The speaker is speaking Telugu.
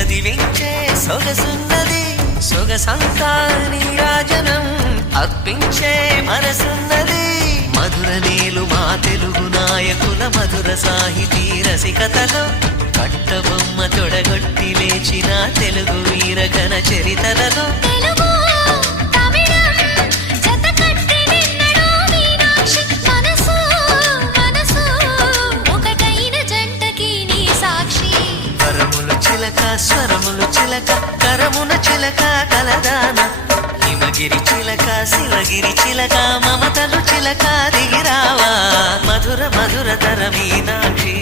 చదివించే సొగసున్నది సొగసంతా నీరాజనం అర్పించే మనసున్నది మధుర నీలు మా తెలుగు నాయకుల మధుర సాహితీ రసికతలో కట్టబొమ్మ తొడగొట్టి లేచిన తెలుగు వీరగణ చరితలలో స్వరములు చిలక కరమున చిలక కలదాన హిమగిరి చిలక శివగిరి చిలక మమతలు చిలక దిగిరావా మధుర మధుర తర మీనాక్షి